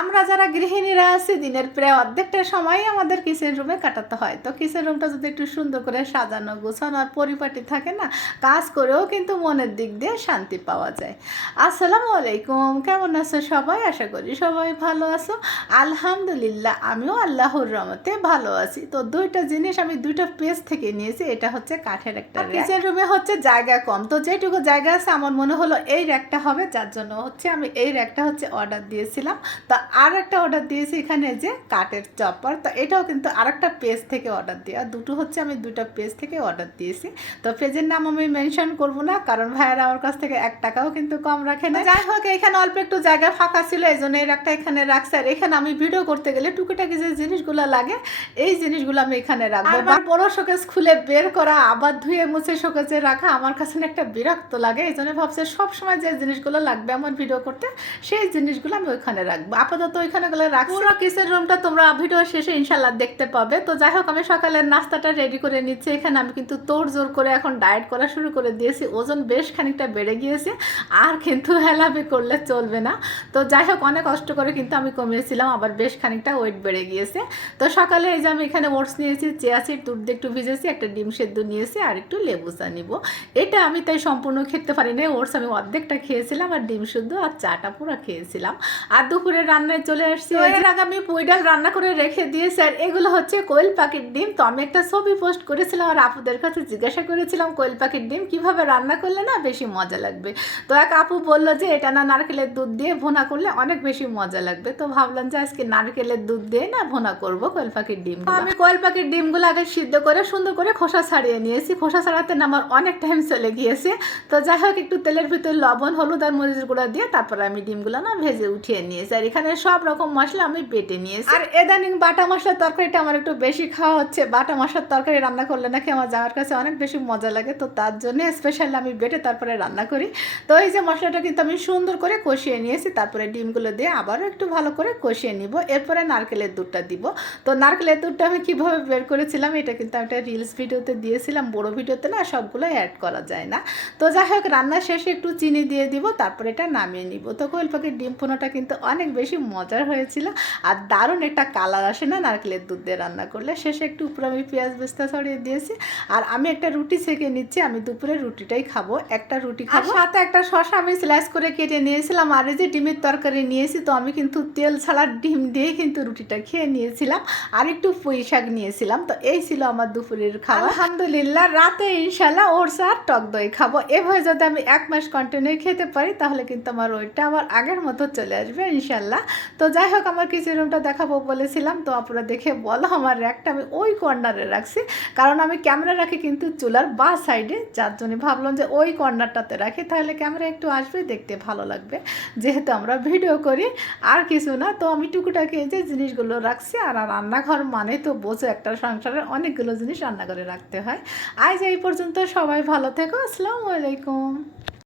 আমরা যারা গৃহিণীরা আছি দিনের প্রায় অর্ধেকটা সময় আমাদের কিচেন রুমে কাটাতে হয়। তো কিচেন রুমটা যদি একটু সুন্দর করে সাজানো গোছানো আর পরিপাটি থাকে না কাজ করেও কিন্তু মনের দিক দিয়ে শান্তি পাওয়া যায়। আসসালামু আলাইকুম কেমন আছো সবাই? আশা করি সবাই ভালো আছো। আলহামদুলিল্লাহ আমিও আল্লাহর রহমতে ভালো আছি। তো দুইটা জিনিস আমি দুইটা পেজ থেকে নিয়েছি এটা হচ্ছে কাঠের একটা কিচেন রুমে হচ্ছে জায়গা কম। তো যেটুকু জায়গা আছে আমার মনে হলো এই র্যাকটা হবে যার জন্য হচ্ছে আমি এই র্যাকটা হচ্ছে অর্ডার দিয়েছিলাম। তো আর একটা অর্ডার দিয়েছি এখানে যে কাঠের চপার তো এটাও কিন্তু আর একটা পেজ থেকে অর্ডার দেওয়া দুটো হচ্ছে আমি দুটো পেজ থেকে অর্ডার দিয়েছি। তো পেজের নাম আমি মেনশন করব না কারণ ভাইয়েরা আমার কাছ থেকে এক টাকাও কিন্তু কম রাখে না যাই হোক এখানে অল্প একটু জায়গা ফাঁকা ছিল এই জন্য এর একটা এখানে রাখছে। আর এখানে আমি ভিডিও করতে গেলে টুকিটাকি যে জিনিসগুলো লাগে এই জিনিসগুলো আমি এখানে রাখব। আর বড় শোকেস খুলে বের করা আবার ধুয়ে মুছে শোকেসে রাখা আমার কাছে একটা বিরক্ত লাগে। এই জন্য ভাবছে সবসময় যে জিনিসগুলো লাগবে আমার ভিডিও করতে সেই জিনিসগুলো আমি ওইখানে রাখব। আপাতত ওইখানে গেলে রাখছি। পুরো কিচেন রুমটা তোমরা ভিডিও শেষে ইনশাল্লাহ দেখতে পাবে। তো যাই হোক আমি সকালের নাস্তাটা রেডি করে নিচ্ছি। এখানে আমি কিন্তু তোড় জোর করে এখন ডায়েট করা শুরু করে দিয়েছি। ওজন বেশ খানিকটা বেড়ে গিয়েছে। আর কিন্তু হেলাবি করলে চলবে না। তো যাই হোক অনেক কষ্ট করে কিন্তু আমি কমিয়েছিলাম। আবার বেশ খানিকটা ওয়েট বেড়ে গিয়েছে। তো সকালে এই যে আমি এখানে ওটস নিয়েছি, চেয়া সিড দুধ দিয়ে একটু ভিজেছি, একটা ডিম সেদ্ধ নিয়েছি, আর একটু লেবু চা নিব। এটা আমি তাই সম্পূর্ণ খেতে পারি না ওটস আমি অর্ধেকটা খেয়েছিলাম, আর ডিম শুদ্ধ আর চাটা পুরো খেয়েছিলাম। আর দুপুরে রান্নায় চলে আসছি। এর আগে আমি পুঁই ডাল রান্না করে রেখে দিয়েছি আর এগুলো হচ্ছে কোয়েল পাখির ডিম। তো আমি একটা ছবি পোস্ট করেছিলাম আর আপুদের কাছে জিজ্ঞাসা করেছিলাম, কোয়েল পাখির ডিম কীভাবে রান্না করলে না বেশি মজা লাগবে? তো এক আপু বলল যে, এটা না নারকেলের দুধ দিয়ে ভুনা করলে অনেক বেশি মজা লাগবে। তো ভাবলাম যে, আজকে নারকেলের দুধ দিয়ে না ভোনা করব কোয়েল পাখির ডিম আমি কোয়েল পাখির ডিমগুলো আগে সিদ্ধ করে, সুন্দর করে খোসা ছাড়িয়ে নিয়েছি। খোসা ছাড়াতে না আমার অনেক টাইম চলে গিয়েছে। তো যাই হোক, একটু তেলের ভিতরে লবণ, হলুদ আর মরিচ গুঁড়া দিয়ে তারপরে আমি ডিমগুলো না ভেজে উঠিয়ে নিয়েছি। আর এখানে সব রকম মশলা আমি বেটে নিয়েছি। আর এদানিং বাটা মশলার তরকারিটা আমার একটু বেশি খাওয়া হচ্ছে। বাটা মশলার তরকারি রান্না করলে নাকি আমার জামার কাছে অনেক বেশি মজা লাগে। তো তার জন্য স্পেশালি আমি বেটে তারপরে রান্না করি। তো এই যে মশলাটা কিন্তু আমি সুন্দর করে কষিয়ে নিয়েছি। তারপরে ডিমগুলো দিয়ে আবারও একটু ভালো করে কষিয়ে নিব। এরপরে নারকেলের দুধটা দিব। তো নারকেলের দুধটা আমি কীভাবে বের করেছিলাম, এটা কিন্তু একটা রিলস ভিডিওতে দিয়েছিলাম। বড় ভিডিওতে না সবগুলো অ্যাড করা যায় না। তো যাই হোক, রান্না শেষে একটু চিনি দিয়ে দিব। তারপরে এটা নামিয়ে নিব। তো কোয়েল পাখির ডিম পোনাটা কিন্তু অনেক বেশি মজার হয়েছিল। আর দারুণ একটা কালার আসে না নারকেলের দুধ দিয়ে রান্না করলে। শেষে একটু উপরে আমি পেঁয়াজ বেস্তা ছড়িয়ে দিয়েছি। আর আমি একটা রুটি সেকে নিচ্ছি। আমি দুপুরে রুটিটাই খাব। একটা রুটি খাব। সাথে একটা শশা আমি স্লাইস করে কেটে নিয়েছিলাম। আর এই যে ডিমের তরকারি নিয়েছি তো আমি কিন্তু তেল ছাড়া ডিম দিয়ে কিন্তু রুটিটা খেয়ে নিয়েছিলাম। আর একটু পুঁই শাক নিয়েছিলাম। তো এই ছিল আমার দুপুরের খাওয়া আলহামদুলিল্লাহ রাতে ইনশাল্লাহ ওটস আর টক দই খাব। এভাবে যদি আমি এক মাস কন্টিনিউ খেতে পারি তাহলে কিন্তু আমার ওইটা আবার আগের মতো চলে আসবে ইনশাল্লাহ তো যাই হোক, আমার কিচেন রুমটা দেখাবো বলেছিলাম। তো আপনারা দেখে বলো, আমার র্যাকটা আমি ওই কর্নারে রাখছি। কারণ আমি ক্যামেরা রাখি কিন্তু চুলার বা সাইডে যার জন্য ভাবলাম যে ওই কর্নারটাতে রাখি। তাহলে ক্যামেরা একটু আসবে, দেখতে ভালো লাগবে। যেহেতু আমরা ভিডিও করি, আর কিছু না, তো আমি টুকুটাকে এই যে জিনিসগুলো রাখছি। আর রান্নাঘর মানে তো বোঝো, একটা সংসারের অনেকগুলো জিনিস রান্নাঘরে রাখতে হয়। আজ এই পর্যন্ত সবাই ভালো থেকো। আসসালামু আলাইকুম।